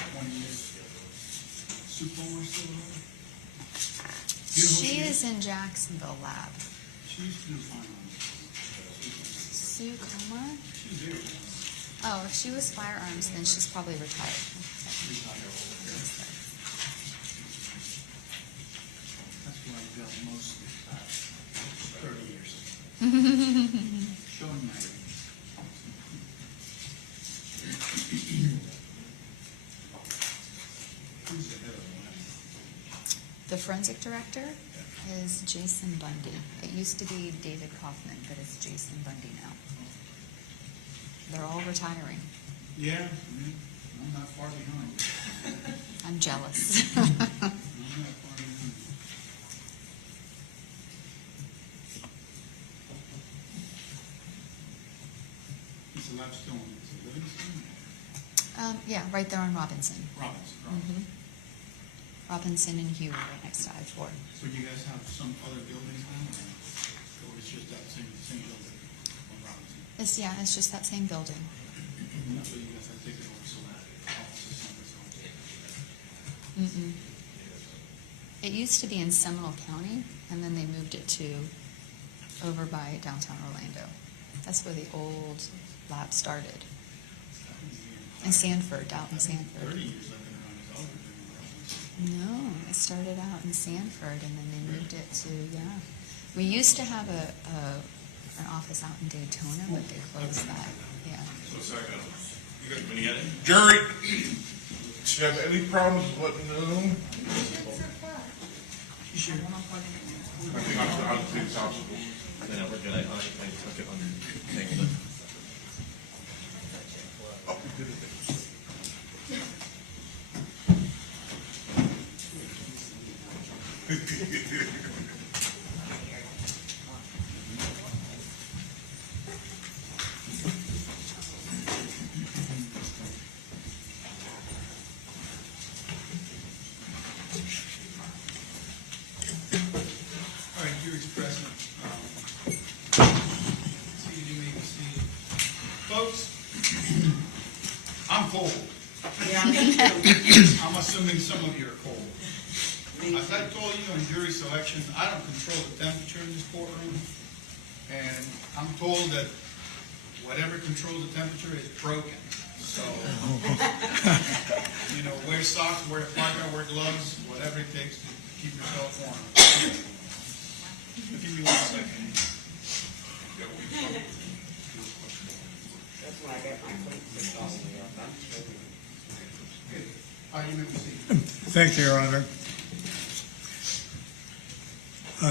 1 year. Sue Palmer still around? She is in Jacksonville lab. She used to do firearms. Sue Comer? She's there. Oh, if she was firearms, then she's probably retired. That's where I've dealt most of the past 30 years. Showing my age. Who's the head of the lab? The forensic director is Jason Bundy. It used to be David Kaufman, but it's Jason Bundy now. They're all retiring. Yeah, I'm not far behind. I'm jealous. I'm not far behind. Is the lab still in, is it Livingston? Yeah, right there on Robinson. Robinson. Robinson and Hugh right next to I-4. So you guys have some other buildings now, or it's just that same building on Robinson? It's just that same building. So you guys have taken over some offices somewhere else? It used to be in Seminole County, and then they moved it to over by downtown Orlando. That's where the old lab started. In Sanford, out in 30 Sanford. years I've been around this other building in Robinson. No, it started out in Sanford, and then they moved it to, yeah. We used to have an office out in Daytona, but they closed that, yeah. So sorry, you got when you get in? Jury, do you have any problems with letting them? I think I'll take this obstacle. No, we're good. I took it under thing, but Oh, we did it. All right, jury's present. Seated, you may be seated. Folks, I'm cold. I'm assuming some of you are cold. As I told you in jury selection, I don't control the temperature in this courtroom. And I'm told that whatever controls the temperature is broken. So, wear socks, wear a parka, wear gloves, whatever it takes to keep yourself warm. Give me 1 second. That's when I got my plate off. You may proceed. Thank you, Your Honor.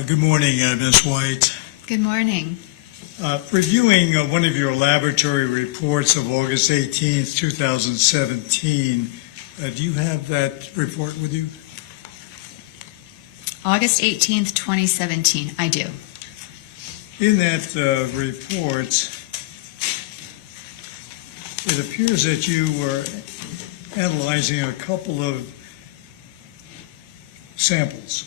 Good morning, Ms. White. Good morning. Reviewing one of your laboratory reports of August 18th, 2017, do you have that report with you? August 18th, 2017, I do. In that report, it appears that you were analyzing a couple of samples.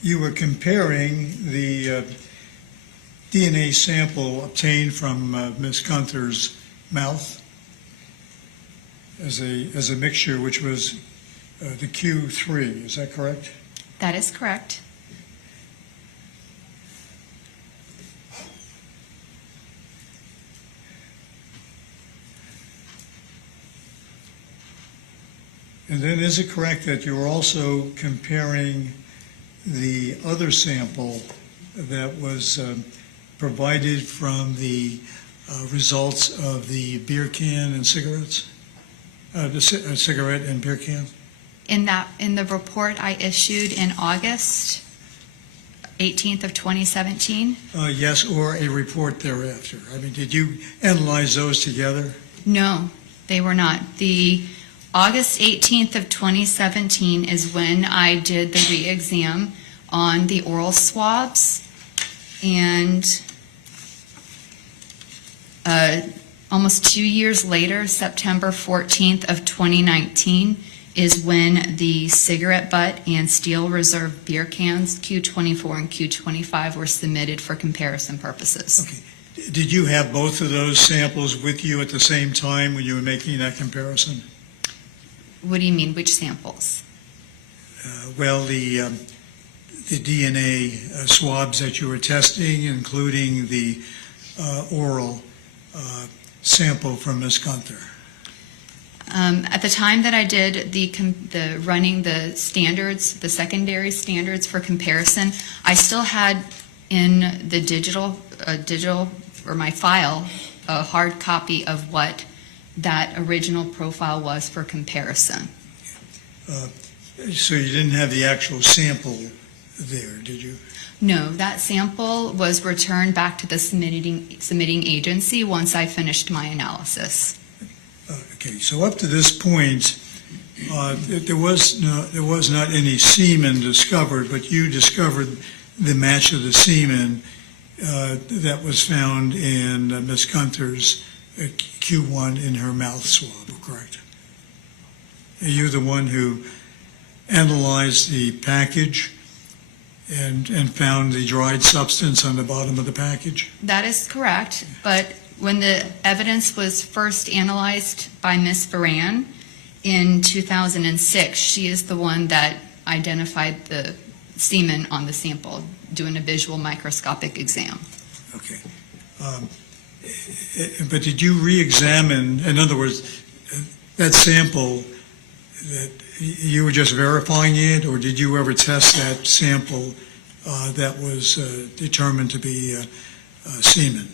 You were comparing the DNA sample obtained from Ms. Gunther's mouth as a mixture, which was the Q3. Is that correct? That is correct. And then is it correct that you were also comparing the other sample that was provided from the results of the beer can and cigarettes? The cigarette and beer can? In the report I issued in August 18th of 2017? Yes, or a report thereafter. I mean, did you analyze those together? No, they were not. The August 18th of 2017 is when I did the re-exam on the oral swabs, and almost 2 years later, September 14th of 2019, is when the cigarette butt and steel reserve beer cans, Q24 and Q25, were submitted for comparison purposes. Okay. Did you have both of those samples with you at the same time when you were making that comparison? What do you mean, which samples? Well, the DNA swabs that you were testing, including the oral sample from Ms. Gunther. At the time that I did the running the standards, the secondary standards for comparison, I still had in the digital or my file a hard copy of what that original profile was for comparison. So you didn't have the actual sample there, did you? No, that sample was returned back to the submitting agency once I finished my analysis. Okay, so up to this point, there was not any semen discovered, but you discovered the match of the semen that was found in Ms. Gunther's Q1 in her mouth swab, correct? Are you the one who analyzed the package and found the dried substance on the bottom of the package? That is correct, but when the evidence was first analyzed by Ms. Varan in 2006, she is the one that identified the semen on the sample, doing a visual microscopic exam. Okay. But did you re-examine, in other words, that sample, that you were just verifying it, or did you ever test that sample that was determined to be semen?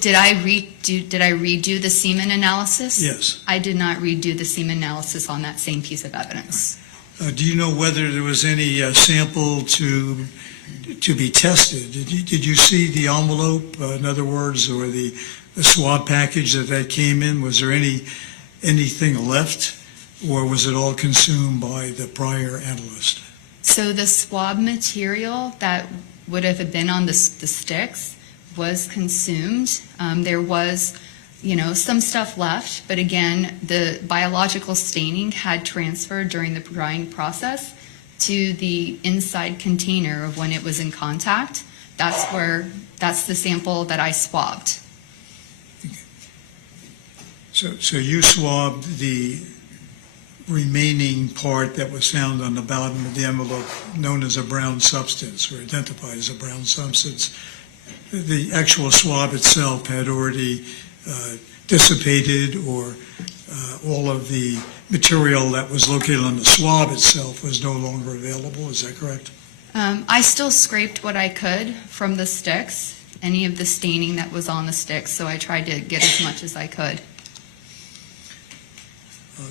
Did I redo the semen analysis? Yes. I did not redo the semen analysis on that same piece of evidence. Do you know whether there was any sample to be tested? Did you see the envelope, in other words, or the swab package that came in? Was there anything left, or was it all consumed by the prior analyst? So the swab material that would have been on the sticks was consumed. There was, some stuff left, but again, the biological staining had transferred during the drying process to the inside container of when it was in contact. That's the sample that I swabbed. So you swabbed the remaining part that was found on the bottom of the envelope, known as a brown substance, or identified as a brown substance. The actual swab itself had already dissipated, or all of the material that was located on the swab itself was no longer available. Is that correct? I still scraped what I could from the sticks, any of the staining that was on the sticks, so I tried to get as much as I could.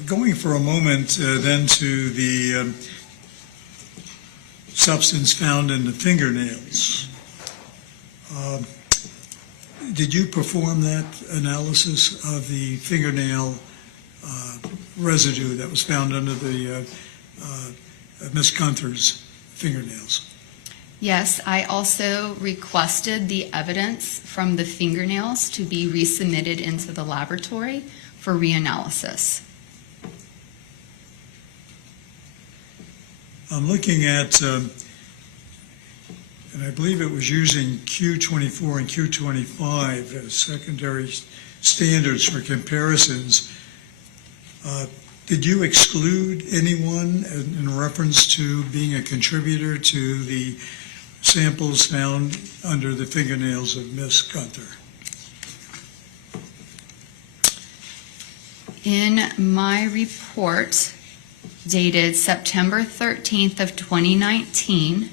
Going for a moment then to the substance found in the fingernails. Did you perform that analysis of the fingernail residue that was found under the Ms. Gunther's fingernails? Yes, I also requested the evidence from the fingernails to be resubmitted into the laboratory for reanalysis. I'm looking at, and I believe it was using Q24 and Q25 as secondary standards for comparisons. Did you exclude anyone in reference to being a contributor to the samples found under the fingernails of Ms. Gunther? In my report dated September 13th of 2019,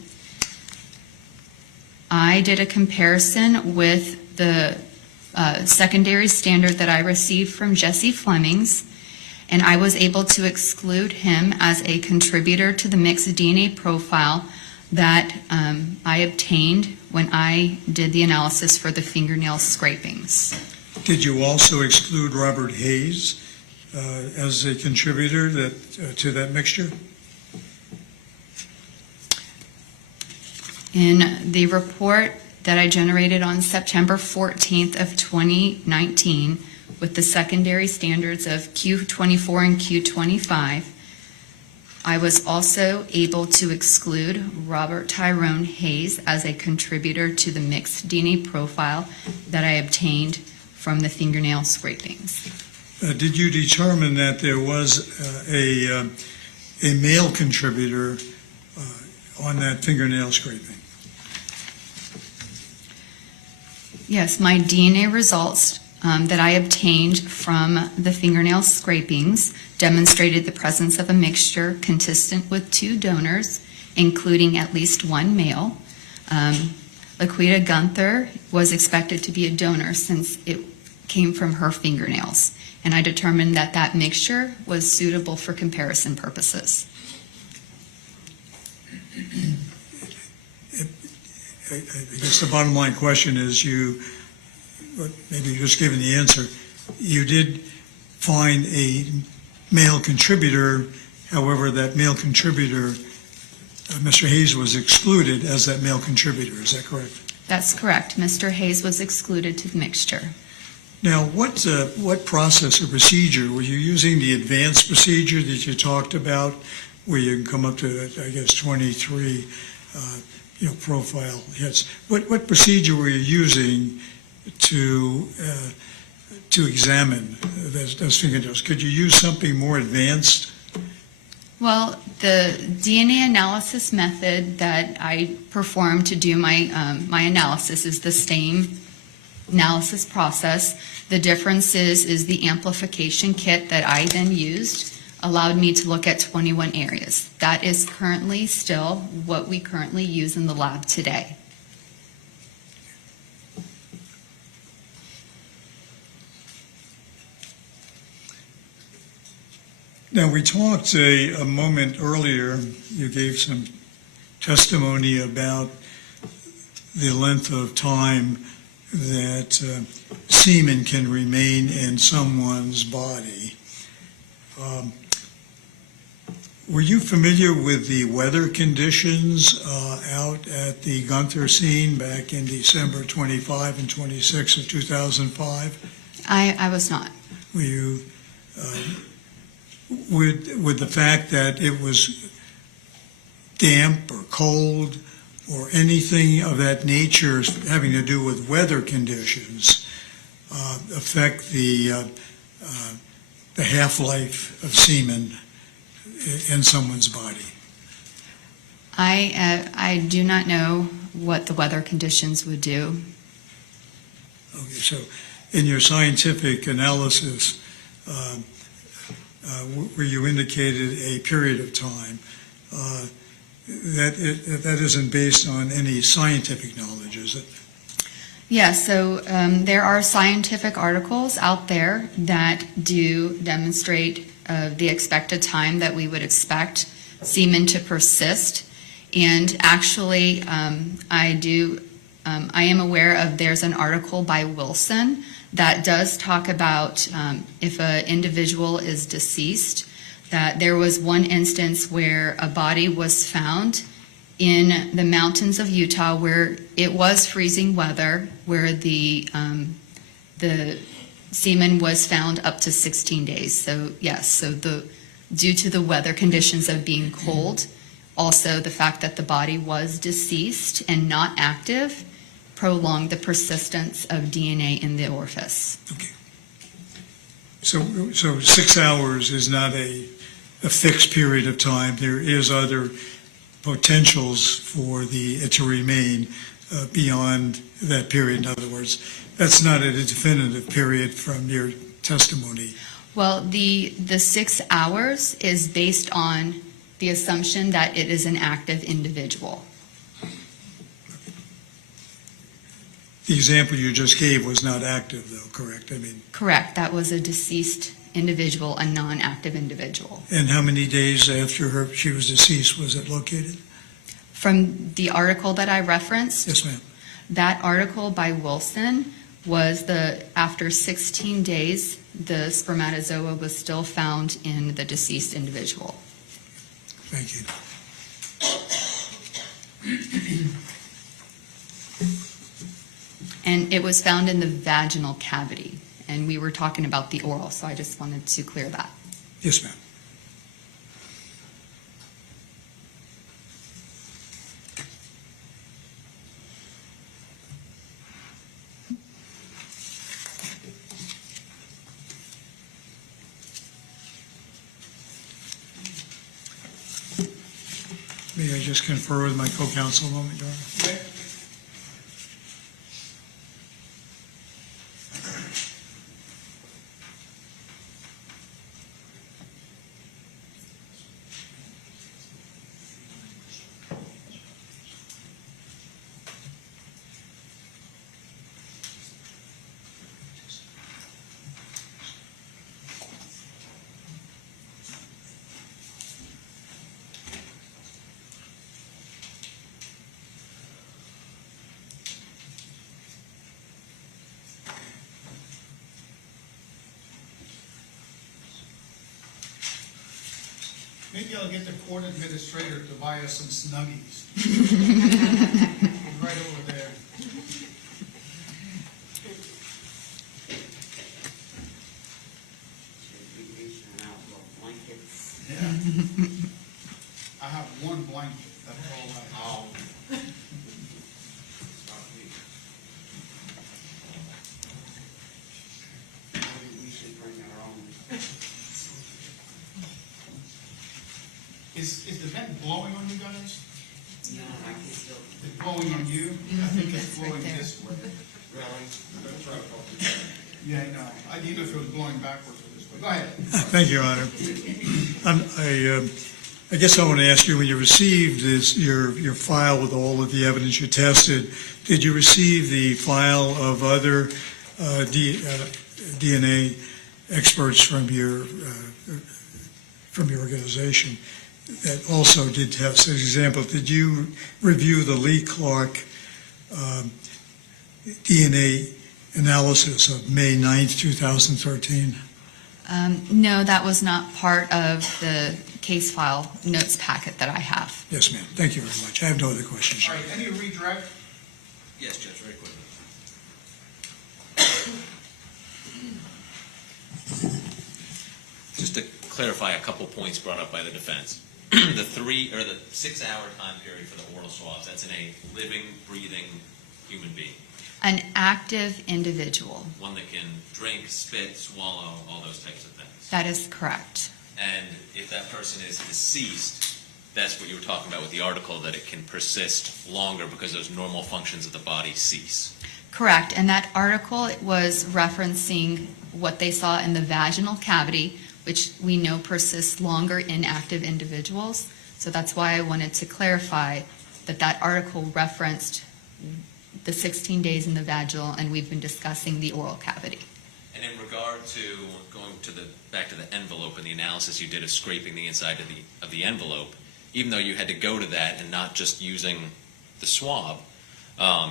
I did a comparison with the secondary standard that I received from Jesse Fleming's, and I was able to exclude him as a contributor to the mixed DNA profile that I obtained when I did the analysis for the fingernail scrapings. Did you also exclude Robert Hayes as a contributor to that mixture? In the report that I generated on September 14th of 2019, with the secondary standards of Q24 and Q25. I was also able to exclude Robert Tyrone Hayes as a contributor to the mixed DNA profile that I obtained from the fingernail scrapings. Did you determine that there was a male contributor on that fingernail scraping? Yes, my DNA results that I obtained from the fingernail scrapings demonstrated the presence of a mixture consistent with 2 donors, including at least 1 male. Laquetta Gunther was expected to be a donor since it came from her fingernails, and I determined that that mixture was suitable for comparison purposes. I guess the bottom line question is maybe you're just giving the answer. You did find a male contributor, however, that male contributor, Mr. Hayes, was excluded as that male contributor. Is that correct? That's correct. Mr. Hayes was excluded to the mixture. Now, what process or procedure were you using? The advanced procedure that you talked about, where you can come up to, I guess, 23, profile hits. What procedure were you using to examine those fingernails? Could you use something more advanced? Well, the DNA analysis method that I performed to do my analysis is the same analysis process. The difference is the amplification kit that I then used allowed me to look at 21 areas. That is currently still what we currently use in the lab today. Now, we talked a moment earlier, you gave some testimony about the length of time that semen can remain in someone's body. Were you familiar with the weather conditions out at the Gunther scene back in December 25 and 26 of 2005? I was not. Were you, with the fact that it was damp or cold or anything of that nature having to do with weather conditions affect the half-life of semen in someone's body? I do not know what the weather conditions would do. Okay, so in your scientific analysis, where you indicated a period of time, that isn't based on any scientific knowledge, is it? Yes, so there are scientific articles out there that do demonstrate the expected time that we would expect semen to persist. And actually, I am aware of, there's an article by Wilson that does talk about if an individual is deceased, that there was one instance where a body was found in the mountains of Utah where it was freezing weather, where the semen was found up to 16 days. So yes, due to the weather conditions of being cold, also the fact that the body was deceased and not active prolonged the persistence of DNA in the orifice. Okay. So 6 hours is not a fixed period of time. There is other potentials for it to remain beyond that period. In other words, that's not a definitive period from your testimony. Well, the 6 hours is based on the assumption that it is an active individual. The example you just gave was not active, though, correct? Correct. That was a deceased individual, a non-active individual. And how many days after she was deceased was it located? From the article that I referenced, Yes, ma'am. that article by Wilson was after 16 days, the spermatozoa was still found in the deceased individual. Thank you. And it was found in the vaginal cavity. and we were talking about the oral, so I just wanted to clear that. Yes, ma'am. May I just confer with my co-counsel a moment, Your Honor? Okay. Maybe I'll get the court administrator to buy us some Snuggies. Right over there. Yeah. I have one blanket, that's all I have. Maybe we should bring our own. Is the vent blowing on you guys? No, I can still, It's blowing on you? I think it's It's right blowing there. this way. really? Yeah, I know. I didn't know if it was blowing backwards or this way. Go ahead. Thank you, Your Honor. I guess I want to ask you, when you received your file with all of the evidence you tested, did you receive the file of other DNA experts from your organization that also did tests? As an example, did you review the Lee Clark DNA analysis of May 9th, 2013? No, that was not part of the case file notes packet that I have. Yes, ma'am. Thank you very much. I have no other questions. All right, any redirect? Yes, Judge, very quickly. Just to clarify a couple points brought up by the defense. The 6 hour time period for the oral swabs, that's in a living, breathing human being. An active individual. One that can drink, spit, swallow, all those types of things. That is correct. And if that person is deceased, that's what you were talking about with the article, that it can persist longer because those normal functions of the body cease. Correct. And that article, it was referencing what they saw in the vaginal cavity, which we know persists longer in active individuals. So that's why I wanted to clarify that that article referenced the 16 days in the vaginal, and we've been discussing the oral cavity. And in regard to going to back to the envelope and the analysis you did of scraping the inside of the envelope, even though you had to go to that and not just using the swab,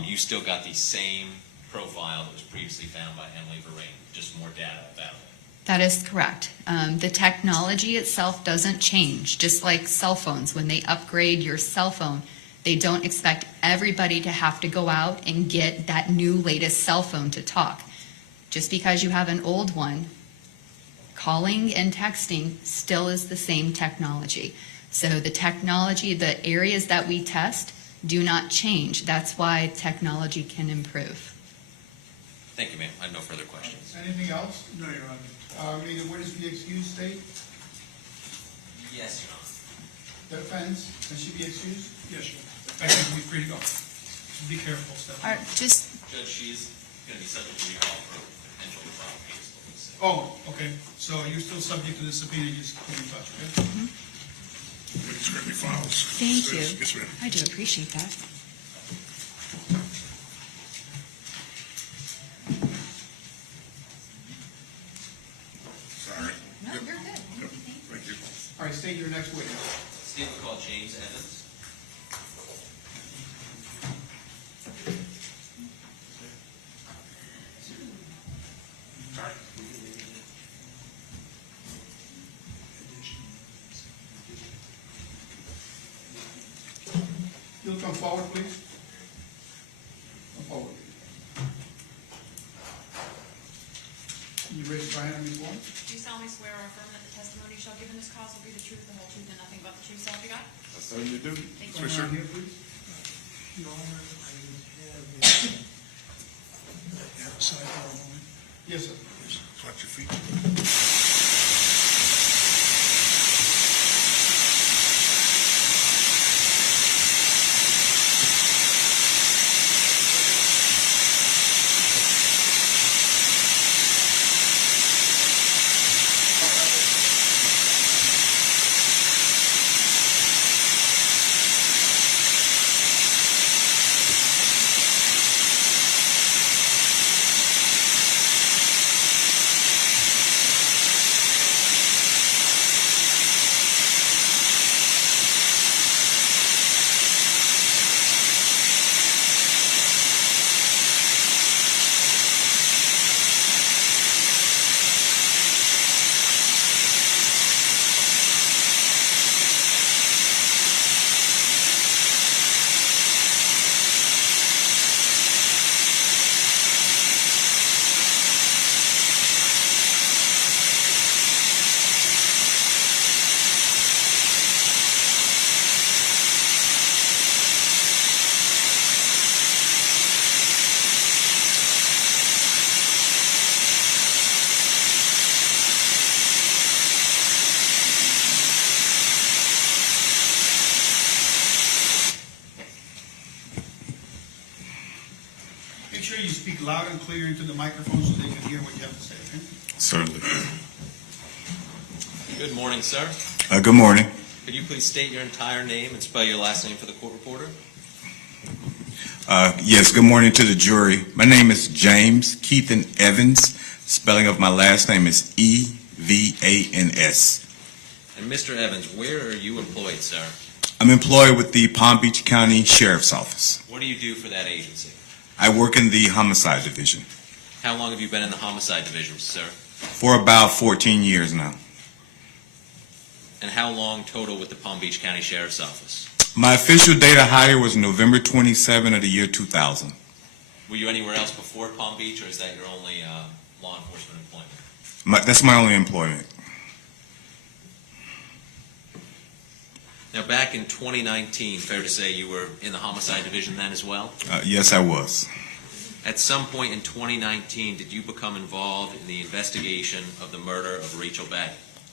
you still got the same profile that was previously found by Emily Verrain, just more data about it. That is correct. The technology itself doesn't change. Just like cell phones, when they upgrade your cell phone, they don't expect everybody to have to go out and get that new latest cell phone to talk. Just because you have an old one, calling and texting still is the same technology. So the technology, the areas that we test do not change. That's why technology can improve. Thank you, ma'am. I have no further questions. Anything else? No, Your Honor. Rita, what is the excused state? Yes, Your Honor. Defense, can she be excused? Yes, Your Honor. I think we free to go. Be careful, Steph. All right, just Judge, she's going to be subject to recall for potential trial case. Oh, okay. So you're still subject to the subpoena, just keep in touch, okay? Scrappy files. thank you. Yes, ma'am. I do appreciate that. Sorry. No, Yep. you're good. Yep. Thank you. All right, state your next witness. Steve will call James Evans. Sorry. You'll come forward, please. Come forward. Do you solemnly swear or affirm that the testimony you shall give in this cause will be the truth, the whole truth, and nothing but the truth, so help you God? I certainly do. Thank Come you. around here, please. Your Honor, I would have a sidebar moment. Yes, sir. Watch your feet. Make sure you speak loud and clear into the microphone so they can hear what you have to say, okay? Certainly. Good morning, sir. Good morning. Could you please state your entire name and spell your last name for the court reporter? Yes, good morning to the jury. My name is James Keithan Evans. Spelling of my last name is E-V-A-N-S. And Mr. Evans, where are you employed, sir? I'm employed with the Palm Beach County Sheriff's Office. What do you do for that agency? I work in the Homicide Division How long have you been in the homicide division, sir? for about 14 years now. And how long total with the Palm Beach County Sheriff's Office? My official date of hire was November 27 of the year 2000. Were you anywhere else before Palm Beach, or is that your only law enforcement employment? That's my only employment. Now, back in 2019, fair to say you were in the homicide division then as well? Yes, I was. At some point in 2019, did you become involved in the investigation of the murder of Rachel Bay?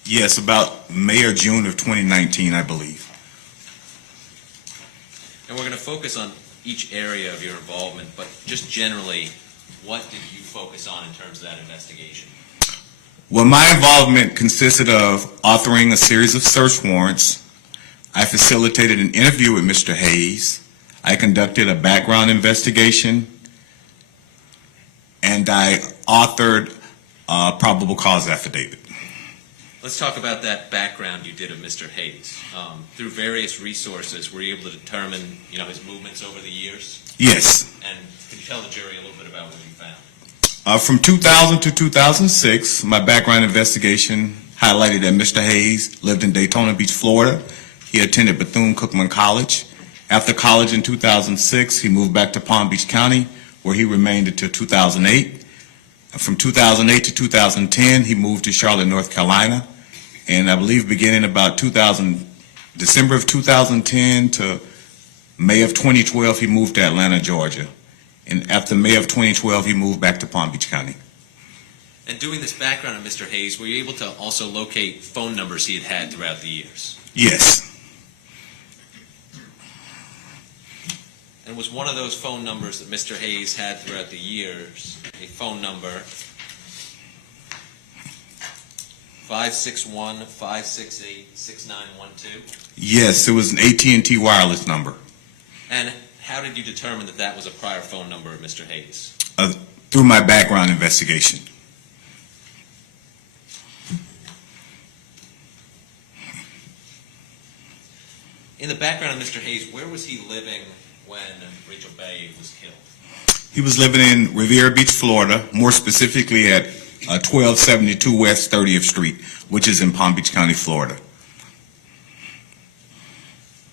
Yes, about May or June of 2019, I believe. And we're going to focus on each area of your involvement, but just generally, what did you focus on in terms of that investigation? Well, my involvement consisted of authoring a series of search warrants. I facilitated an interview with Mr. Hayes. I conducted a background investigation, and I authored a probable cause affidavit. Let's talk about that background you did of Mr. Hayes. Through various resources, were you able to determine, his movements over the years? Yes. And could you tell the jury a little bit about what you found? From 2000 to 2006, my background investigation highlighted that Mr. Hayes lived in Daytona Beach, Florida. He attended Bethune-Cookman College. After college in 2006, he moved back to Palm Beach County, where he remained until 2008. From 2008 to 2010, he moved to Charlotte, North Carolina. And I believe beginning about December of 2010 to May of 2012, he moved to Atlanta, Georgia. And after May of 2012, he moved back to Palm Beach County. And doing this background on Mr. Hayes, were you able to also locate phone numbers he had throughout the years? Yes. And was one of those phone numbers that Mr. Hayes had throughout the years a phone number 561-568-6912? Yes, it was an AT&T wireless number. And how did you determine that that was a prior phone number of Mr. Hayes? Through my background investigation. In the background of Mr. Hayes, where was he living when Rachel Bay was killed? He was living in Riviera Beach, Florida, more specifically at 1272 West 30th Street, which is in Palm Beach County, Florida.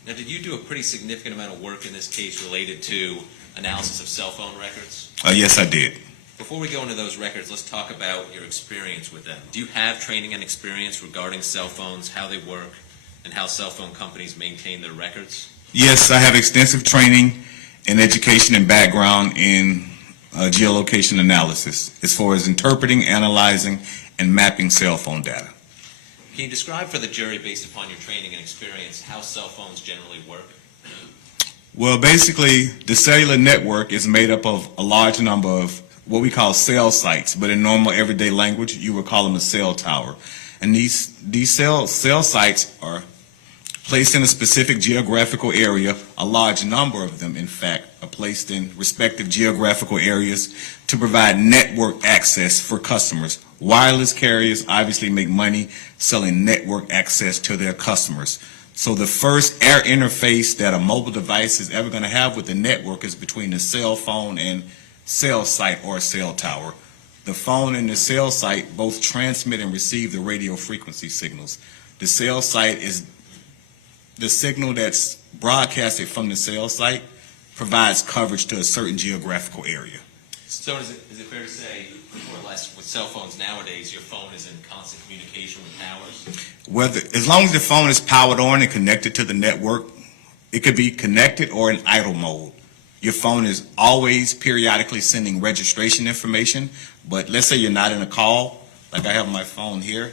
Now, did you do a pretty significant amount of work in this case related to analysis of cell phone records? Yes, I did. Before we go into those records, let's talk about your experience with them. Do you have training and experience regarding cell phones, how they work, and how cell phone companies maintain their records? Yes, I have extensive training and education and background in geolocation analysis as far as interpreting, analyzing, and mapping cell phone data. Can you describe for the jury, based upon your training and experience, how cell phones generally work? Well, basically, the cellular network is made up of a large number of what we call cell sites, but in normal everyday language, you would call them a cell tower. And these cell sites are placed in a specific geographical area. A large number of them, in fact, are placed in respective geographical areas to provide network access for customers. Wireless carriers obviously make money selling network access to their customers. So the first air interface that a mobile device is ever going to have with the network is between the cell phone and cell site or cell tower. The phone and the cell site both transmit and receive the radio frequency signals. The cell site is the signal that's broadcasted from the cell site provides coverage to a certain geographical area. So is it fair to say, more or less, with cell phones nowadays, your phone is in constant communication with towers? As long as the phone is powered on and connected to the network, it could be connected or in idle mode. Your phone is always periodically sending registration information, but let's say you're not in a call, like I have my phone here.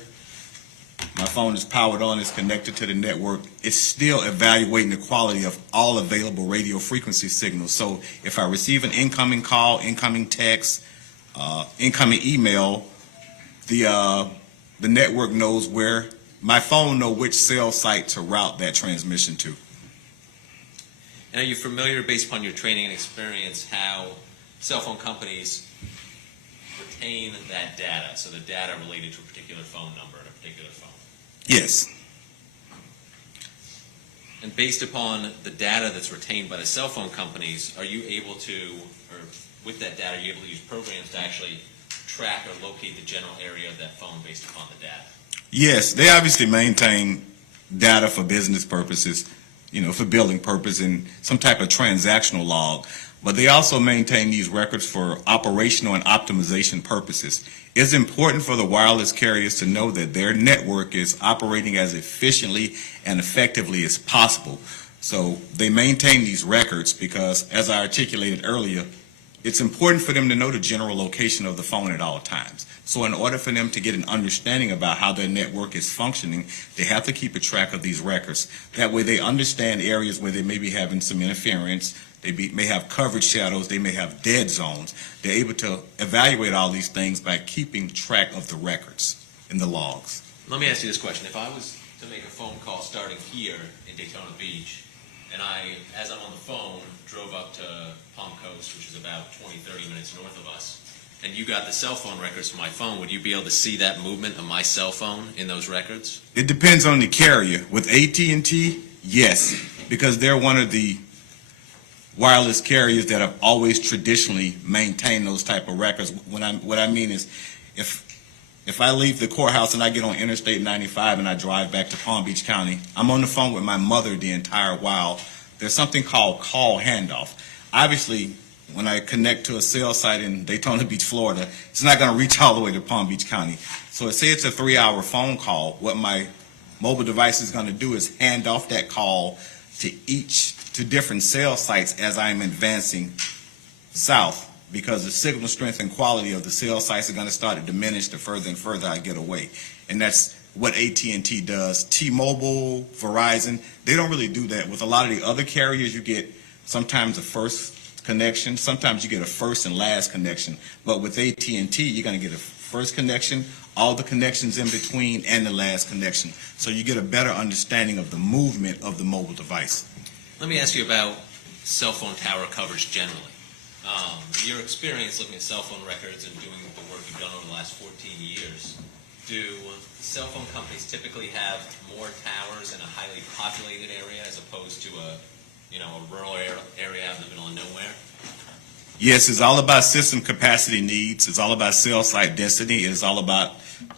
My phone is powered on, it's connected to the network. It's still evaluating the quality of all available radio frequency signals. So if I receive an incoming call, incoming text, incoming email, the network knows where, my phone knows which cell site to route that transmission to. And are you familiar, based upon your training and experience, how cell phone companies retain that data, so the data related to a particular phone number and a particular phone? Yes. And based upon the data that's retained by the cell phone companies, are you able to, or with that data, are you able to use programs to actually track or locate the general area of that phone based upon the data? Yes, they obviously maintain data for business purposes, for billing purpose and some type of transactional log, but they also maintain these records for operational and optimization purposes. It's important for the wireless carriers to know that their network is operating as efficiently and effectively as possible. So they maintain these records because, as I articulated earlier, it's important for them to know the general location of the phone at all times. So in order for them to get an understanding about how their network is functioning, they have to keep a track of these records. That way they understand areas where they may be having some interference, may have coverage shadows, they may have dead zones. They're able to evaluate all these things by keeping track of the records in the logs. Let me ask you this question. If I was to make a phone call starting here in Daytona Beach, and I, as I'm on the phone, drove up to Palm Coast, which is about 20, 30 minutes north of us, and you got the cell phone records from my phone, would you be able to see that movement of my cell phone in those records? It depends on the carrier. With AT&T, yes, because they're one of the wireless carriers that have always traditionally maintained those type of records. What I mean is, if I leave the courthouse and I get on Interstate 95 and I drive back to Palm Beach County, I'm on the phone with my mother the entire while. There's something called call handoff. Obviously, when I connect to a cell site in Daytona Beach, Florida, it's not going to reach all the way to Palm Beach County. So say it's a 3-hour phone call. What my mobile device is going to do is hand off that call to different cell sites as I'm advancing south, because the signal strength and quality of the cell sites are going to start to diminish the further and further I get away. And that's what AT&T does. T-Mobile, Verizon, they don't really do that. With a lot of the other carriers, you get sometimes a first connection, sometimes you get a first and last connection. But with AT&T, you're going to get a first connection, all the connections in between, and the last connection. So you get a better understanding of the movement of the mobile device. Let me ask you about cell phone tower coverage generally. Your experience looking at cell phone records and doing the work you've done over the last 14 years, do cell phone companies typically have more towers in a highly populated area as opposed to a rural area out in the middle of nowhere? Yes, it's all about system capacity needs. It's all about cell site density. It's all about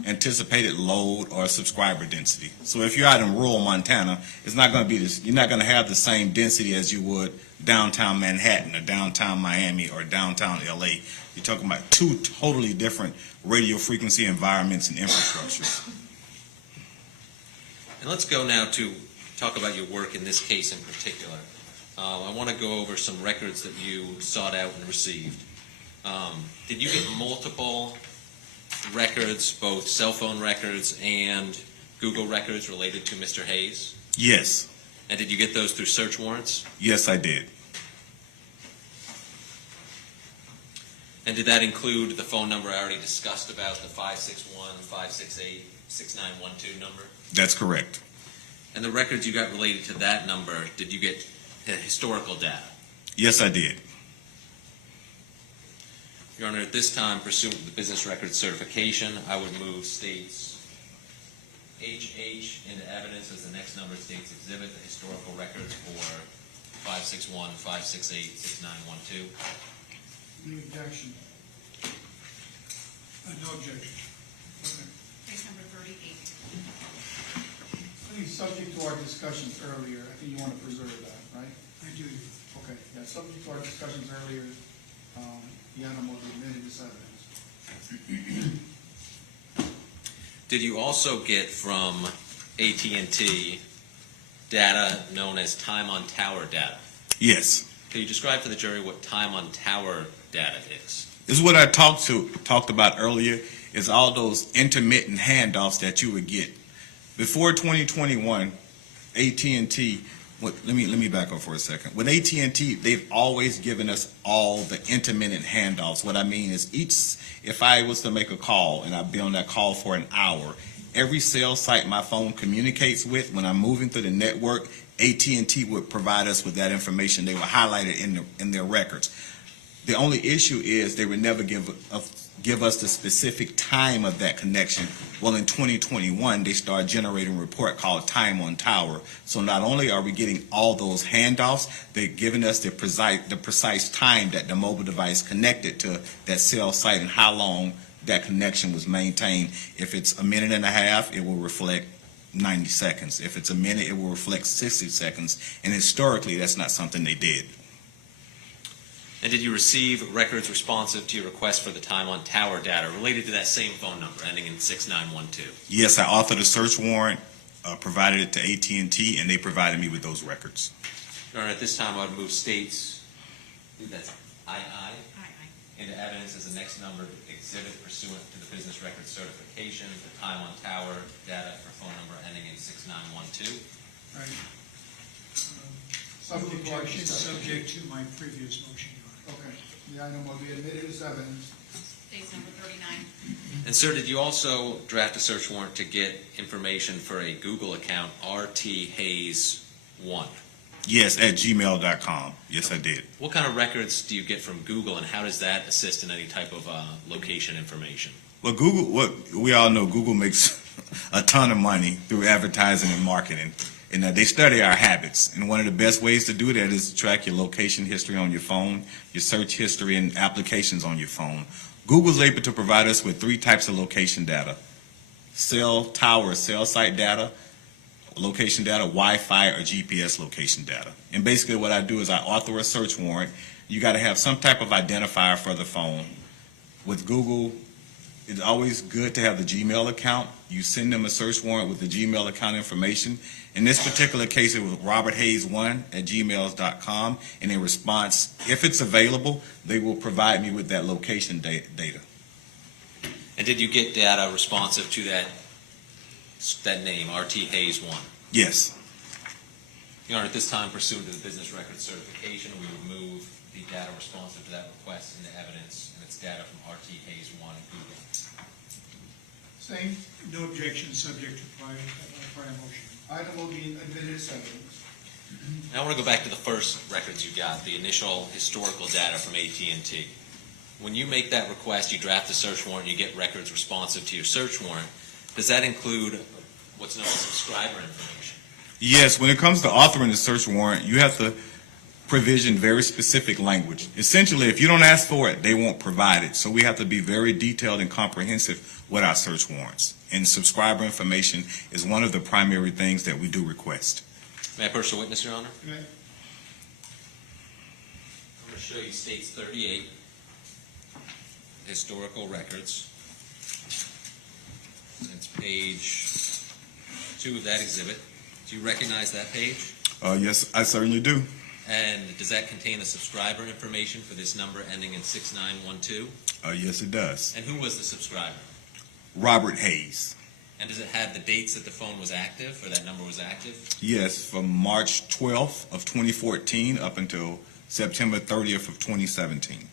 anticipated load or subscriber density. So if you're out in rural Montana, it's not going to be this. You're not going to have the same density as you would downtown Manhattan or downtown Miami or downtown LA. You're talking about two totally different radio frequency environments and infrastructures. And let's go now to talk about your work in this case in particular. I want to go over some records that you sought out and received. Did you get multiple records, both cell phone records and Google records related to Mr. Hayes? Yes. And did you get those through search warrants? Yes, I did. And did that include the phone number I already discussed about, the 561-568-6912 number? That's correct. And the records you got related to that number, did you get historical data? Yes, I did. Your Honor, at this time, pursuant to the business record certification, I would move states HH into evidence as the next number of states exhibit the historical records for 561-568-6912. Any objection? No objection. Okay. Case number 38. I think subject to our discussions earlier, I think you want to preserve that, right? I do. Okay, yeah, subject to our discussions earlier, the animal admitted this evidence. Did you also get from AT&T data known as time on tower data? Yes. Can you describe to the jury what time on tower data is? This is what I talked about earlier, is all those intermittent handoffs that you would get. Before 2021, AT&T, let me back up for a second. With AT&T, they've always given us all the intermittent handoffs. What I mean is if I was to make a call and I'd be on that call for an hour, every cell site my phone communicates with, when I'm moving through the network, AT&T would provide us with that information. They were highlighted in their records. The only issue is they would never give us the specific time of that connection. Well, in 2021, they started generating a report called Time on Tower. So not only are we getting all those handoffs, they're giving us the precise time that the mobile device connected to that cell site and how long that connection was maintained. If it's a minute and a half, it will reflect 90 seconds. If it's a minute, it will reflect 60 seconds. And historically, that's not something they did. And did you receive records responsive to your request for the time on tower data related to that same phone number ending in 6912? Yes, I authored a search warrant, provided it to AT&T, and they provided me with those records. Your Honor, at this time, I would move states, I think that's II, into evidence as the next number exhibit pursuant to the business record certification, the time on tower data for phone number ending in 6912. Right. Subject to my previous motion, Your Honor. Okay, the item will be admitted as evidence. Case number 39. And sir, did you also draft a search warrant to get information for a Google account, RT Hayes 1? Yes, at gmail.com. Yes, I did. What kind of records do you get from Google, and how does that assist in any type of location information? Well, Google, we all know Google makes a ton of money through advertising and marketing. And they study our habits. And one of the best ways to do that is to track your location history on your phone, your search history and applications on your phone. Google's able to provide us with 3 types of location data: cell tower, cell site data, location data, Wi-Fi, or GPS location data. And basically what I do is I author a search warrant. You got to have some type of identifier for the phone. With Google, it's always good to have the Gmail account. You send them a search warrant with the Gmail account information. In this particular case, it was roberthayes1@gmail.com, and in response, if it's available, they will provide me with that location data. And did you get data responsive to that name, RT Hayes 1? Yes. Your Honor, at this time, pursuant to the business record certification, we would move the data responsive to that request into evidence, and it's data from RT Hayes 1 at Google. Same, No objection, subject to prior motion. item will be admitted as evidence. Now I want to go back to the first records you got, the initial historical data from AT&T. When you make that request, you draft a search warrant, you get records responsive to your search warrant. Does that include what's known as subscriber information? Yes, when it comes to authoring the search warrant, you have to provision very specific language. Essentially, if you don't ask for it, they won't provide it. So we have to be very detailed and comprehensive with our search warrants. And subscriber information is one of the primary things that we do request. May I approach the witness, Your Honor? Okay. I'm going to show you States 38, historical records. It's page 2 of that exhibit. Do you recognize that page? Yes, I certainly do. And does that contain the subscriber information for this number ending in 6912? Yes, it does. And who was the subscriber? Robert Hayes. And does it have the dates that the phone was active, or that number was active? Yes, from March 12th of 2014 up until September 30th of 2017.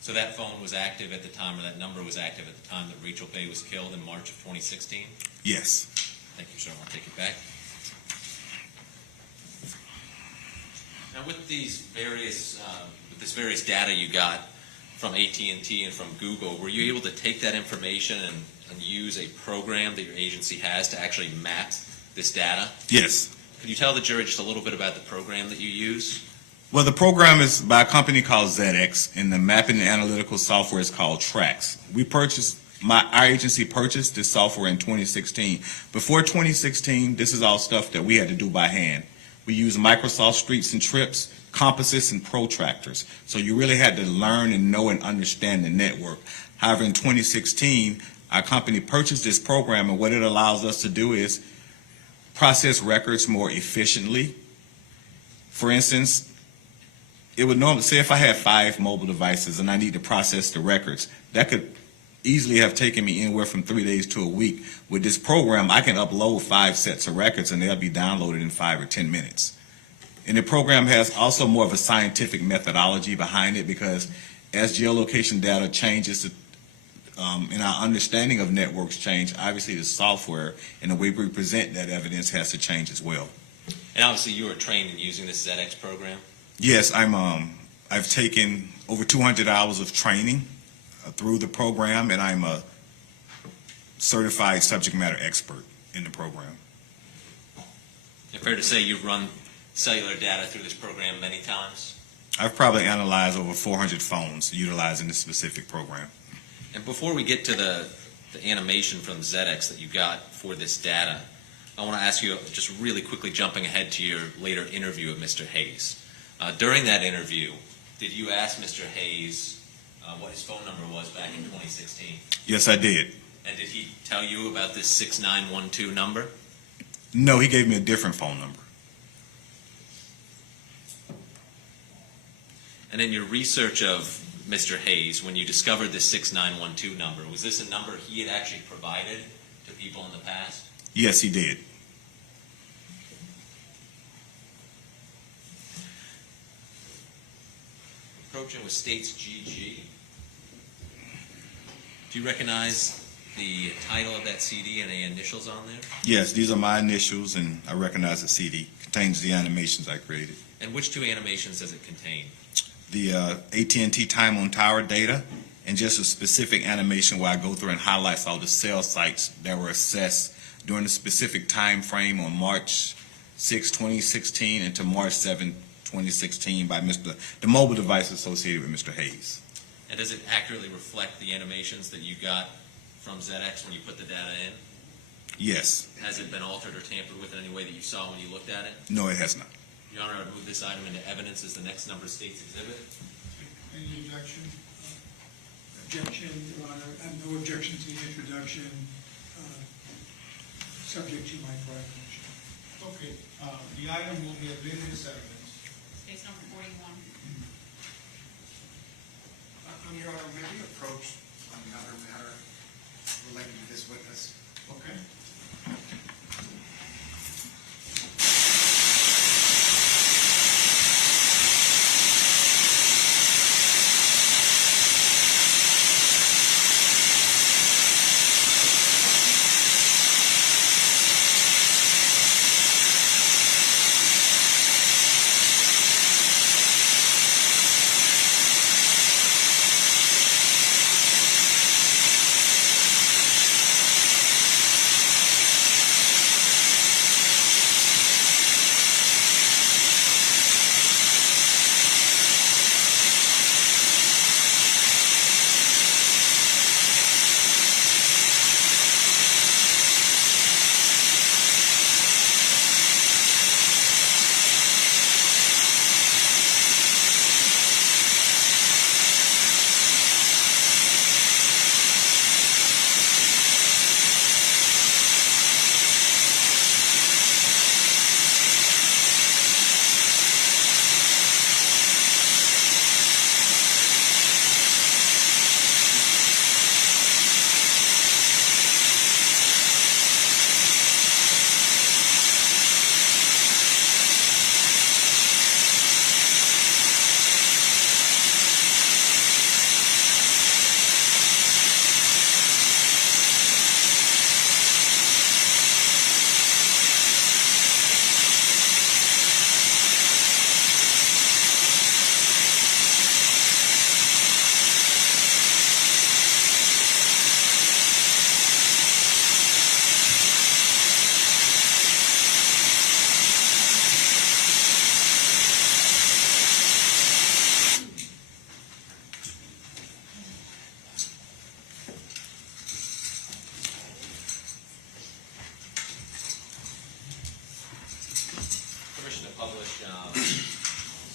So that phone was active at the time, or that number was active at the time that Rachel Bay was killed in March of 2016? Yes. Thank you, sir. I'll take it back. Now, with this various data you got from AT&T and from Google, were you able to take that information and use a program that your agency has to actually map this data? Yes. Could you tell the jury just a little bit about the program that you use? Well, the program is by a company called ZX, and the mapping and analytical software is called Trax. Our agency purchased this software in 2016. Before 2016, this is all stuff that we had to do by hand. We used Microsoft Streets and Trips, compasses, and protractors. So you really had to learn and know and understand the network. However, in 2016, our company purchased this program, and what it allows us to do is process records more efficiently. For instance, it would normally say if I had 5 mobile devices and I need to process the records, that could easily have taken me anywhere from 3 days to a week. With this program, I can upload 5 sets of records and they'll be downloaded in 5 or 10 minutes. And the program has also more of a scientific methodology behind it, because as geolocation data changes and our understanding of networks change, obviously the software and the way we present that evidence has to change as well. And obviously you were trained in using this ZX program? Yes, I've taken over 200 hours of training through the program, and I'm a certified subject matter expert in the program. Is it fair to say you've run cellular data through this program many times? I've probably analyzed over 400 phones utilizing this specific program. And before we get to the animation from ZX that you got for this data, I want to ask you, just really quickly jumping ahead to your later interview with Mr. Hayes. During that interview, did you ask Mr. Hayes what his phone number was back in 2016? Yes, I did. And did he tell you about this 6912 number? No, he gave me a different phone number. And in your research of Mr. Hayes, when you discovered this 6912 number, was this a number he had actually provided to people in the past? Yes, he did. Approaching with States GG. Do you recognize the title of that CD and any initials on there? Yes, these are my initials, and I recognize the CD. Contains the animations I created. And which 2 animations does it contain? The AT&T time on tower data, and just a specific animation where I go through and highlights all the cell sites that were assessed during a specific time frame on March 6, 2016 into March 7, 2016 by the mobile device associated with Mr. Hayes. And does it accurately reflect the animations that you got from ZX when you put the data in? Yes. Has it been altered or tampered with in any way that you saw when you looked at it? No, it has not. Your Honor, I would move this item into evidence as the next number states exhibit. Any objection? Objection, Your Honor. I have no objection to the introduction, subject to my prior motion. Okay, the item will be admitted as evidence. Case number 41. Your Honor, may we approach another matter related to this witness? Okay.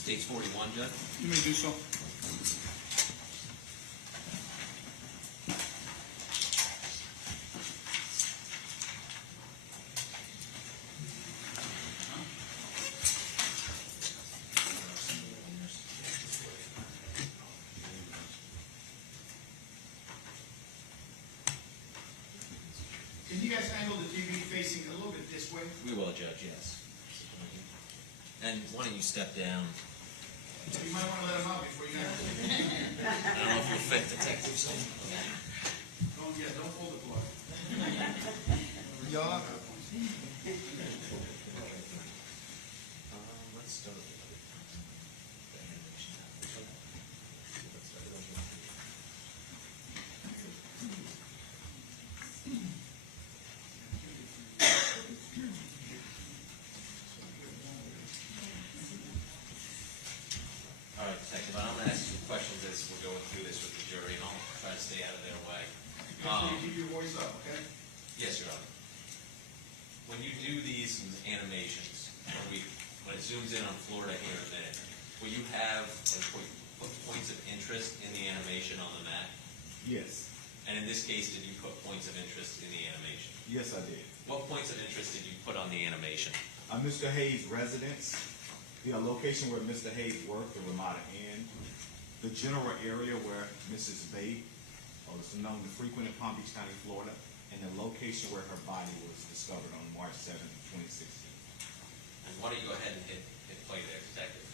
Page 41, Judge. You may do so. Can you guys handle the TV facing a little bit this way? We will, Judge, yes. And why don't you step down? You might want to let him out before you handle it. I don't know if you'll fit, Detective. So. Don't pull the plug. Y'all. Let's start. All right, Detective, I'm going to ask you some questions as we're going through this with the jury, and I'll try to stay out of their way. Make sure you keep your voice up, okay? Yes, Your Honor. When you do these animations, when it zooms in on Florida here in a minute, will you have and put points of interest in the animation on the map? Yes. And in this case, did you put points of interest in the animation? Yes, I did. What points of interest did you put on the animation? Mr. Hayes' residence, the location where Mr. Hayes worked, the Ramada Inn, the general area where Mrs. Bay was known to frequent in Palm Beach County, Florida, and the location where her body was discovered on March 7th, 2016. And why don't you go ahead and hit play there, Detective?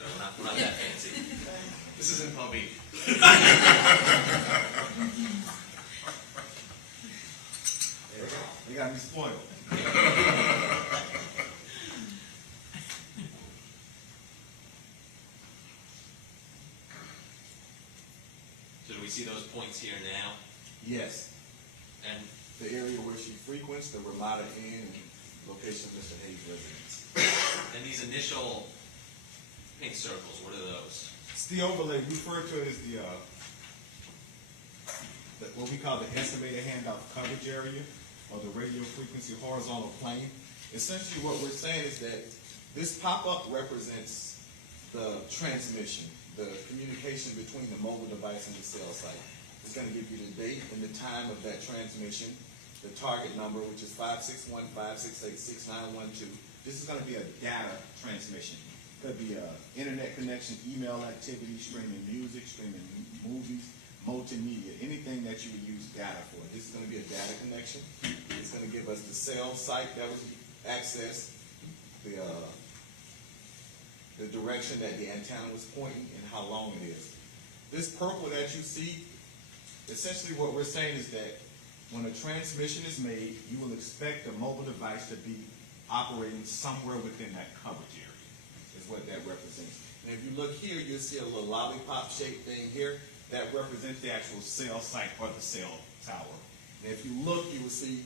No, we're not that fancy. This is in Palm Beach. There we go. You got me spoiled. So do we see those points here now? Yes. And The area where she frequents, the Ramada Inn, and location of Mr. Hayes' residence. and these initial pink circles, what are those? It's the overlay. We refer to it as what we call the estimated handoff coverage area, or the radio frequency horizontal plane. Essentially what we're saying is that this pop-up represents the transmission, the communication between the mobile device and the cell site. It's going to give you the date and the time of that transmission, the target number, which is 561-568-6912. This is going to be a data transmission. Could be a internet connection, email activity, streaming music, streaming movies, multimedia, anything that you would use data for. This is going to be a data connection. It's going to give us the cell site that was accessed, the direction that the antenna was pointing, and how long it is. This purple that you see, essentially what we're saying is that when a transmission is made, you will expect the mobile device to be operating somewhere within that coverage area, is what that represents. And if you look here, you'll see a little lollipop-shaped thing here. That represents the actual cell site or the cell tower. And if you look, you will see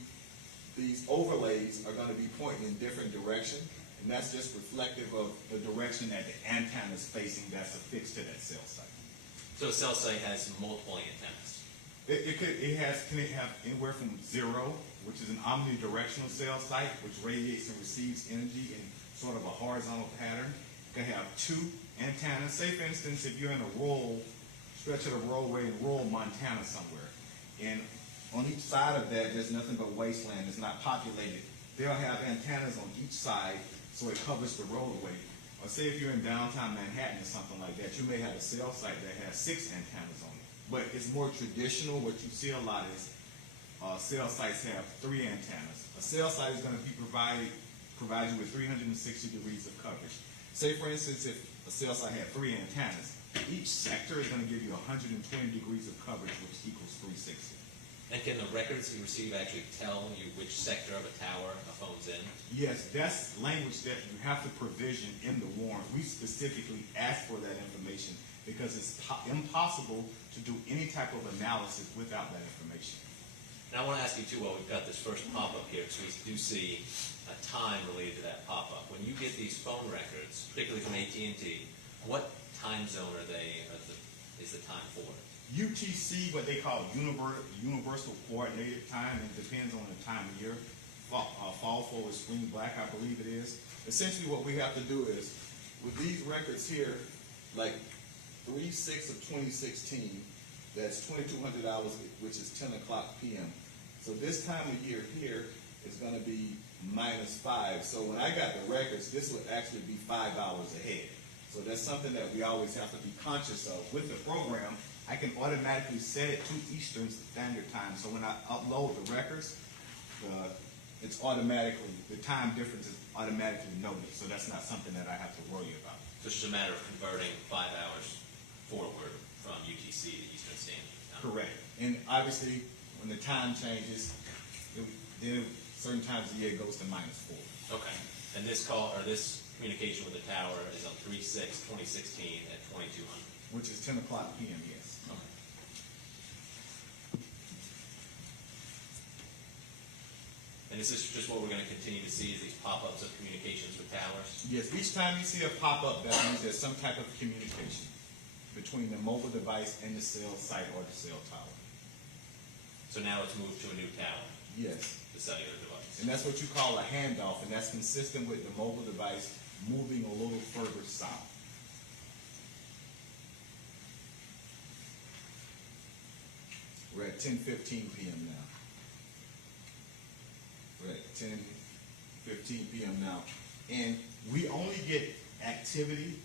these overlays are going to be pointing in different directions, and that's just reflective of the direction that the antenna is facing that's affixed to that cell site. So a cell site has multiple antennas. It can have anywhere from 0, which is an omnidirectional cell site, which radiates and receives energy in sort of a horizontal pattern. It can have 2 antennas. Say, for instance, if you're in a rural stretch of the roadway in rural Montana somewhere, and on each side of that, there's nothing but wasteland. It's not populated. They'll have antennas on each side, so it covers the roadway. Or say if you're in downtown Manhattan or something like that, you may have a cell site that has 6 antennas on it. But it's more traditional. What you see a lot is cell sites have 3 antennas. A cell site is going to provide you with 360 degrees of coverage. Say, for instance, if a cell site had 3 antennas, each sector is going to give you 120 degrees of coverage, which equals 360. And can the records you receive actually tell you which sector of a tower a phone's in? Yes, that's language that you have to provision in the warrant. We specifically ask for that information because it's impossible to do any type of analysis without that information. Now I want to ask you too, while we've got this first pop-up here, because we do see a time related to that pop-up. When you get these phone records, particularly from AT&T, what time zone is the time for? UTC, what they call universal coordinated time, and it depends on the time of year. Fall forward, spring black, I believe it is. Essentially what we have to do is, with these records here, like 3/6 of 2016, that's $2,200, which is 10 o'clock p.m. So this time of year here is gonna be -5. So when I got the records, this would actually be $5 ahead. So that's something that we always have to be conscious of. With the program, I can automatically set it to Eastern Standard Time. So when I upload the records, it's automatically, the time difference is automatically noted. So that's not something that I have to worry about. So it's just a matter of converting 5 hours forward from UTC to Eastern Standard Time. Correct. And obviously, when the time changes, then certain times of the year it goes to -4. Okay. And this call, or this communication with the tower is on 3/6/2016 at 2200. Which is 10 o'clock p.m., yes. Okay. And is this just what we're going to continue to see, is these pop-ups of communications with towers? Yes, each time you see a pop-up, that means there's some type of communication between the mobile device and the cell site or the cell tower. So now it's moved to a new tower, Yes. the cellular device. And that's what you call a handoff, and that's consistent with the mobile device moving a little further south. We're at 10:15 p.m. now. We're at 10:15 p.m. now. And we only get activity,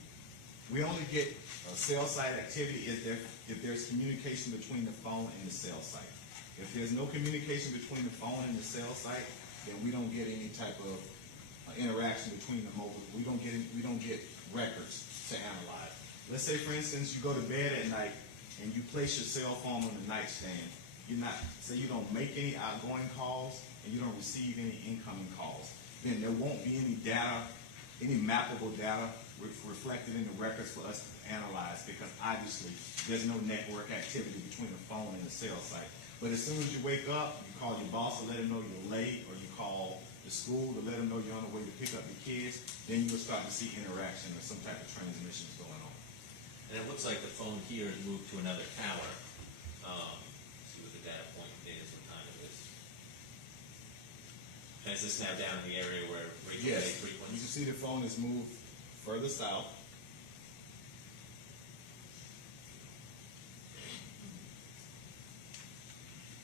we only get cell site activity if there's communication between the phone and the cell site. If there's no communication between the phone and the cell site, then we don't get any type of interaction between the mobile. We don't get records to analyze. Let's say, for instance, you go to bed at night and you place your cell phone on the nightstand. Say you don't make any outgoing calls and you don't receive any incoming calls. Then there won't be any data, any mappable data reflected in the records for us to analyze, because obviously there's no network activity between the phone and the cell site. But as soon as you wake up, you call your boss to let him know you're late, or you call the school to let them know you're on the way to pick up your kids, then you'll start to see interaction or some type of transmissions going on. And it looks like the phone here has moved to another tower. Let's see what the data point is, what time it is. And is this now down in the area where radio Yes, frequency? you can see the phone has moved further south.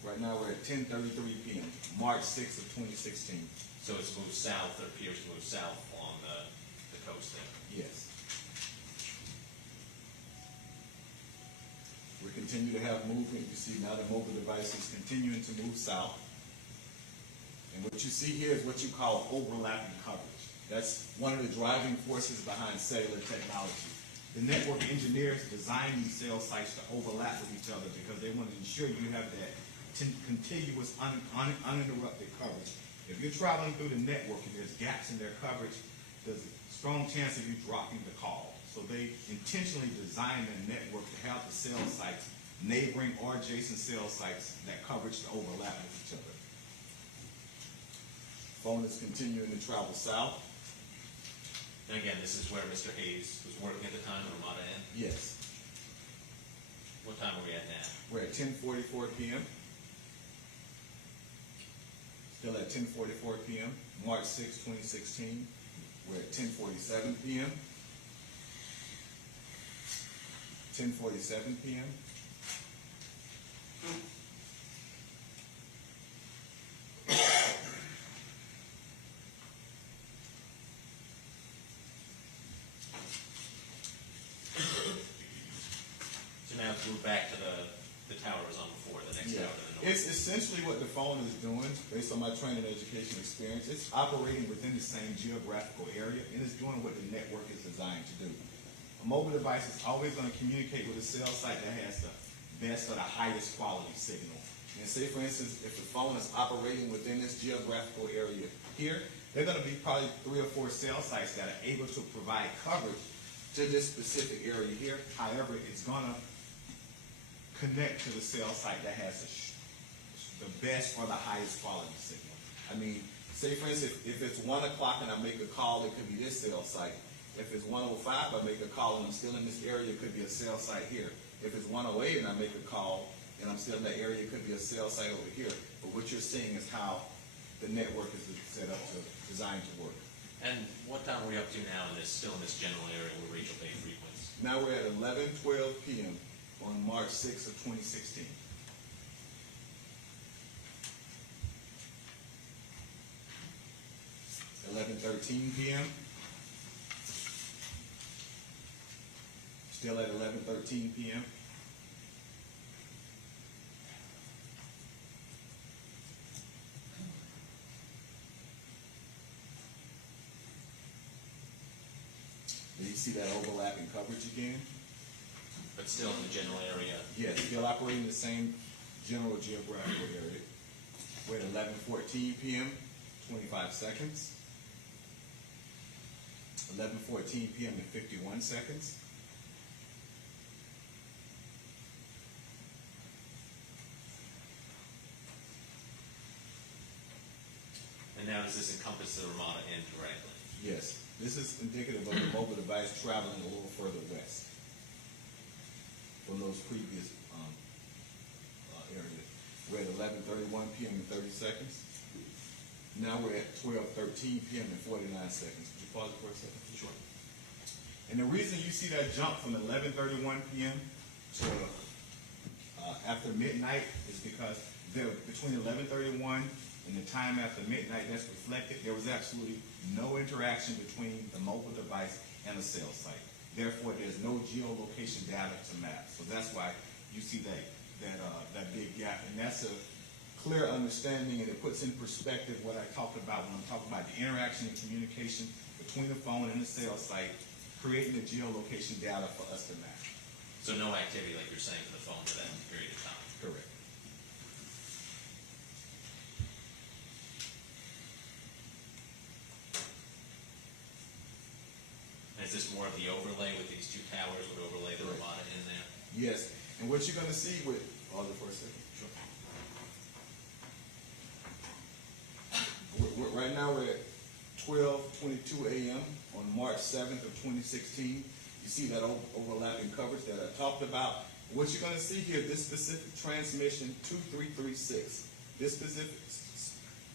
Right now we're at 10:33 p.m., March 6th of 2016. So it's moved south, or appears to move south along the coast there. Yes. We continue to have movement. You see now the mobile device is continuing to move south. And what you see here is what you call overlapping coverage. That's one of the driving forces behind cellular technology. The network engineers design these cell sites to overlap with each other because they want to ensure you have that continuous, uninterrupted coverage. If you're traveling through the network and there's gaps in their coverage, there's a strong chance of you dropping the call. So they intentionally design the network to have the cell sites, neighboring or adjacent cell sites, that coverage to overlap with each other. Phone is continuing to travel south. And again, this is where Mr. Hayes was working at the time in Ramada Inn. Yes. What time are we at now? We're at 10:44 p.m. Still at 10:44 p.m. March 6, 2016. We're at 10:47 p.m. 10:47 p.m. So now it's moved back to the tower it was on before, the next Yeah. tower to the north. It's essentially what the phone is doing, based on my training and education experience. It's operating within the same geographical area, and it's doing what the network is designed to do. A mobile device is always going to communicate with a cell site that has the best or the highest quality signal. And say, for instance, if the phone is operating within this geographical area here, there are going to be probably 3 or 4 cell sites that are able to provide coverage to this specific area here. However, it's going to connect to the cell site that has the best or the highest quality signal. I mean, say for instance, if it's 1 o'clock and I make a call, it could be this cell site. If it's 1:05, I make a call and I'm still in this area, it could be a cell site here. If it's 1:08 and I make a call and I'm still in that area, it could be a cell site over here. But what you're seeing is how the network is set up to, designed to work. And what time are we up to now in this, still in this general area where Rachel Bay frequents? Now we're at 11:12 p.m. on March 6th of 2016. $11:13 p.m. Still at 11:13 p.m. Do you see that overlapping coverage again? But still in the general area? Yes, still operating the same general geographical area. We're at 11:14 p.m., 25 seconds. 11:14 p.m. and 51 seconds. And now does this encompass the Ramada Inn directly? Yes, this is indicative of the mobile device traveling a little further west from those previous areas. We're at 11:31 p.m. and 30 seconds. Now we're at 12:13 p.m. and 49 seconds. Could you pause it for a second? Sure. And the reason you see that jump from 11:31 p.m. to after midnight is because there, between 11:31 and the time after midnight that's reflected, there was absolutely no interaction between the mobile device and the cell site. Therefore, there's no geolocation data to map. So that's why you see that big gap. And that's a clear understanding, and it puts in perspective what I talked about when I'm talking about the interaction and communication between the phone and the cell site, creating the geolocation data for us to map. So no activity, like you're saying, for the phone for that period of time? Correct. And is this more of the overlay with these two towers would overlay the Correct. Ramada in there? Yes, and what you're going to see with, hold it for a second. Sure. Right now we're at 12:22 a.m. on March 7th of 2016. You see that overlapping coverage that I talked about. What you're going to see here, this specific transmission 2336, this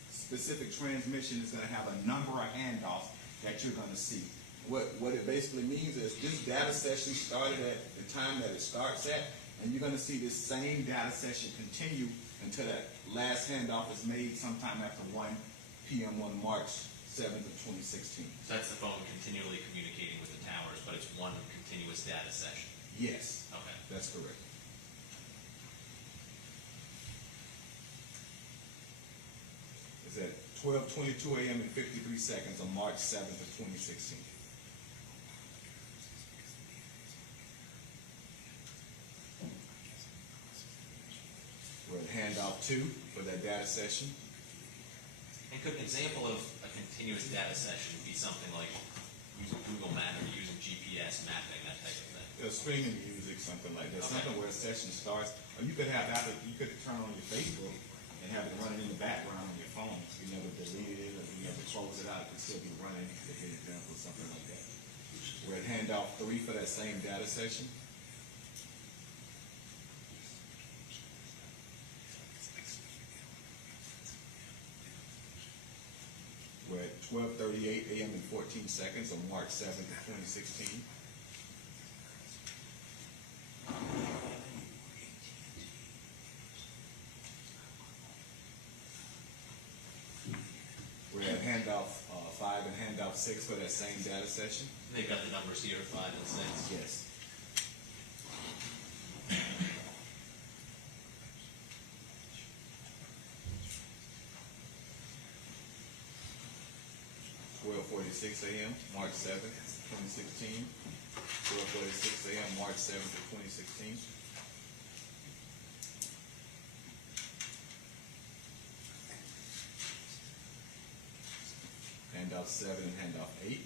specific transmission is going to have a number of handoffs that you're going to see. What it basically means is this data session started at the time that it starts at, and you're going to see this same data session continue until that last handoff is made sometime after 1 p.m. on March 7th of 2016. So that's the phone continually communicating with the towers, but it's one continuous data session? Yes, Okay. that's correct. It's at 12:22 a.m. and 53 seconds on March 7th of 2016. We're at handoff 2 for that data session. And could an example of a continuous data session be something like using Google Maps or using GPS mapping, that type of thing? Streaming music, something like that. Okay. Something where a session starts, or you could turn on your Facebook and have it running in the background on your phone. You never deleted it, or you never close it out. It could still be running to get it done or something like that. We're at handoff 3 for that same data session. We're at 12:38 a.m. and 14 seconds on March 7th of 2016. We're at handoff 5 and handoff 6 for that same data session. They've got the numbers here, 5 and 6. Yes. (12:46 a.m. March 7th, 2016). 12:46 a.m. March 7th of 2016. Handoff 7 and handoff 8.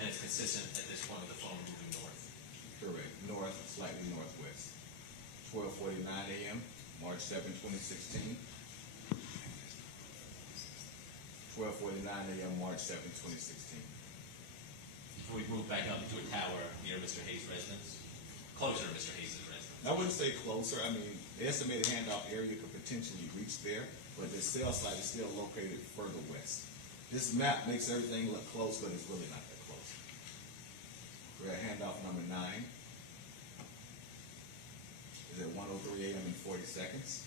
And it's consistent at this point with the phone moving north. Correct. North, slightly northwest. 12:49 a.m. March 7, 2016. 12:49 a.m. March 7, 2016. We move back up to a tower near Mr. Hayes' residence, closer to Mr. Hayes' residence. I wouldn't say closer. I mean, the estimated handoff area could potentially reach there, but the cell site is still located further west. This map makes everything look close, but it's really not that close. We're at handoff number 9. Is at 1:03 a.m. and 40 seconds.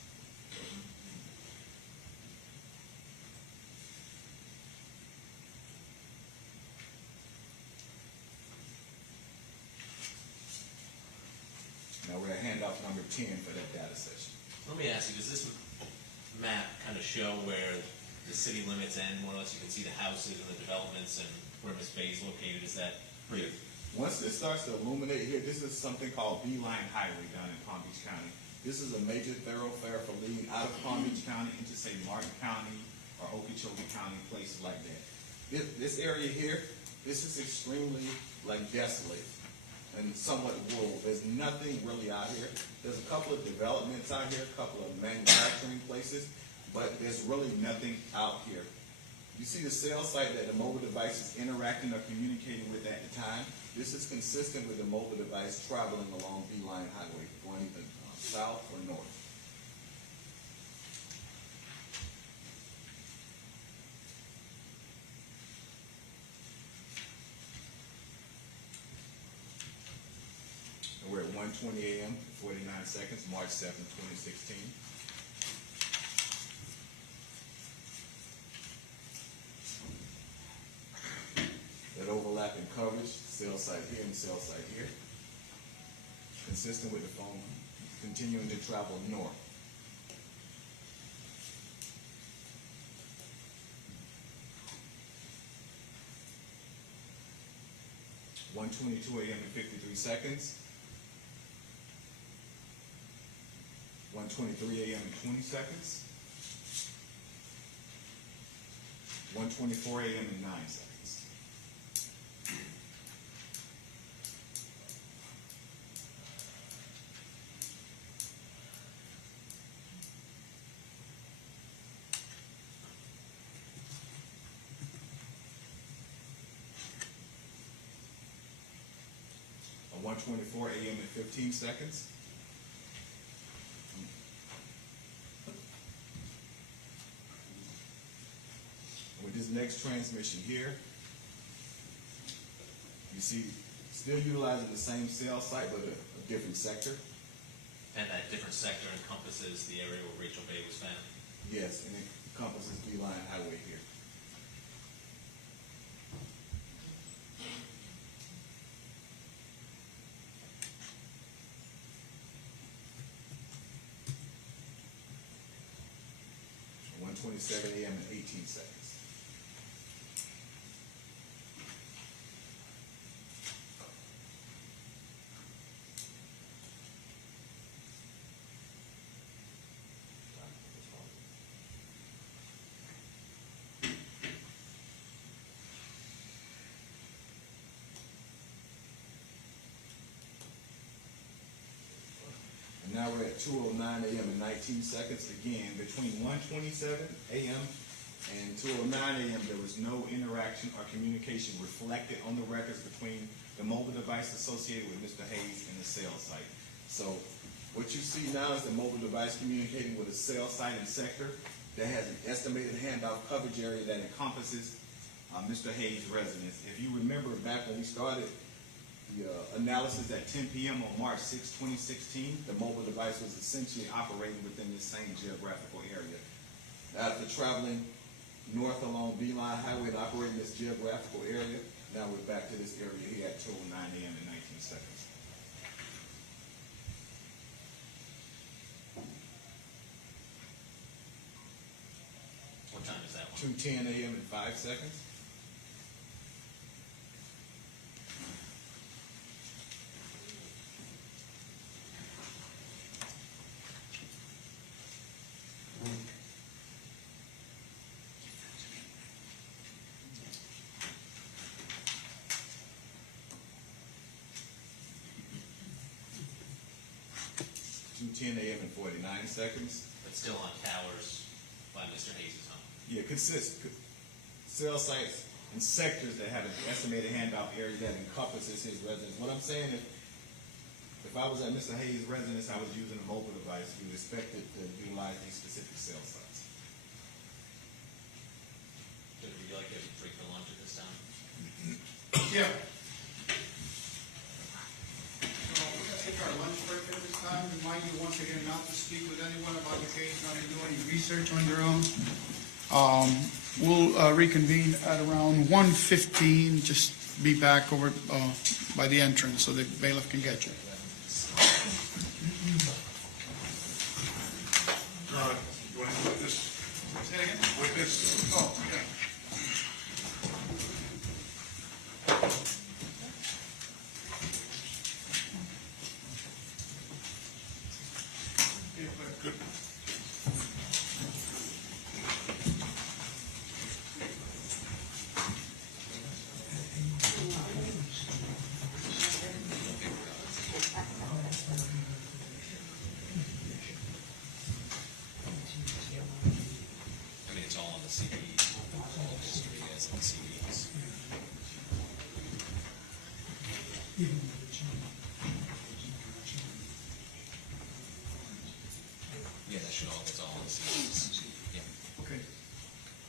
Now we're at handoff number 10 for that data session. Let me ask you, does this map kind of show where the city limits end, more or less? You can see the houses and the developments and where Miss Bay is located. Is that pretty? Once this starts to illuminate here, this is something called Beeline Highway down in Palm Beach County. This is a major thoroughfare for leading out of Palm Beach County into, say, Martin County or Okeechobee County, places like that. This area here, this is extremely, like, desolate and somewhat rural. There's nothing really out here. There's a couple of developments out here, a couple of manufacturing places, but there's really nothing out here. You see the cell site that the mobile device is interacting or communicating with at the time. This is consistent with the mobile device traveling along Beeline Highway, going either south or north. And we're at 1:20 a.m., 49 seconds, March 7, 2016. That overlapping coverage, cell site here and cell site here. Consistent with the phone continuing to travel north. One 1:22 a.m. and 53 seconds. 1:23 a.m. and 20 seconds. 1:24 a.m. and 9 seconds. A 1:24 a.m. and 15 seconds. With this next transmission here, you see still utilizing the same cell site, but a different sector. And that different sector encompasses the area where Rachel Bay was found. Yes, and it encompasses Beeline Highway here. So 1:27 a.m. and 18 seconds. And now we're at 2:09 a.m. and 19 seconds. Again, between 1:27 a.m. and 2:09 a.m., there was no interaction or communication reflected on the records between the mobile device associated with Mr. Hayes and the cell site. So what you see now is the mobile device communicating with a cell site and sector that has an estimated handoff coverage area that encompasses Mr. Hayes' residence. If you remember back when we started the analysis at 10 p.m. on March 6, 2016, the mobile device was essentially operating within this same geographical area. After traveling north along Beeline Highway and operating this geographical area, now we're back to this area here at 2:09 a.m. and 19 seconds. What time is that one? 2:10 a.m. and 5 seconds. Two 10 a.m. and 49 seconds. But still on towers by Mr. Hayes' home. Yeah, cell sites and sectors that have an estimated handoff area that encompasses his residence. What I'm saying is, if if I was at Mr. Hayes' residence, I was using a mobile device, you expected to utilize these specific cell sites. Would you like to break for lunch at this time? Yeah. So we're gonna take our lunch break at this time. Remind you once again not to speak with anyone about the case, not to do any research on your own. We'll reconvene at around 1:15. Just be back over by the entrance so the bailiff can get you. You want to witness? Say it again? Witness? Oh, okay. Good. I mean, it's all on the CDs, all the history is on the CDs. Yeah, that should all, it's all on the CDs. Yeah. Okay.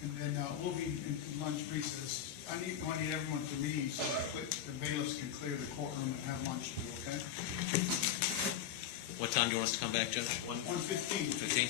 And then we'll be in lunch recess. I need everyone to leave so that the bailiffs can clear the courtroom and have lunch, okay? What time do you want us to come back, Judge? 1:15. 15?